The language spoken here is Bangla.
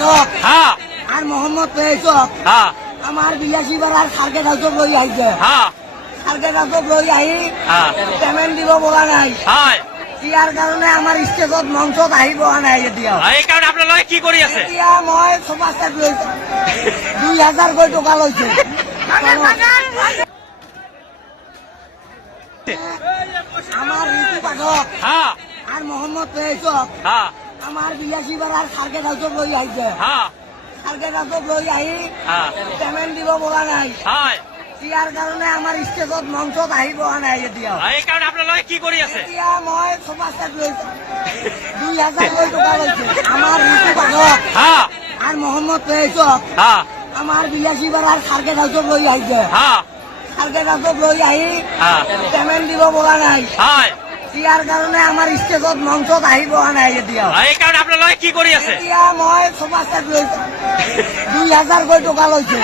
পাঠক হ্যাঁ আর মোহাম্মদ পেয়েছক হ্যাঁ আমার 82 বার সার্কেট হাউসত লই আইছে হ্যাঁ সার্কেট হাউসত লই আহি হ্যাঁ পেমেন্ট দিব বলা নাই হয় ইয়াৰ কাৰণে আমাৰ ষ্টেজত মঞ্চত আহিব নাই এতিয়া এই কারণে আপনার লগে কি করি আছে এতিয়া মই সমাজ ছেক লৈছো 2000 কৈ টকা লৈছে আমার ঋতু পাঠক হ্যাঁ আর মোহাম্মদ পেয়েছক হ্যাঁ আমার 82 বার সার্কেট হাউসত লই আইছে হ্যাঁ সার্কেট হাউসত লই আহি হ্যাঁ পেমেন্ট দিব বলা নাই হয় ইয়াৰ কাৰণে আমাৰ ষ্টেজত মঞ্চত আহিব নাই এতিয়া এই কারণে আপনার লগে কি করি আছে এতিয়া মই সমাজ ছেক লৈছো 2000 কৈ টকা লৈছে আমার ঋতু পাঠক হ্যাঁ আর মোহাম্মদ পেয়েছক হ্যাঁ আমার 82 বার সার্কেট হাউসত লই আইছে হ্যাঁ সার্কেট হাউসত লই আহি হ্যাঁ পেমেন্ট দিব বলা নাই হয় ইয়াৰ কাৰণে আমাৰ ষ্টেজত মঞ্চত আহিব নাই এতিয়া এই কারণে আপনার লগে কি করি আছে এতিয়া মই সমাজ ছেক লৈছো 2000 কৈ টকা লৈছে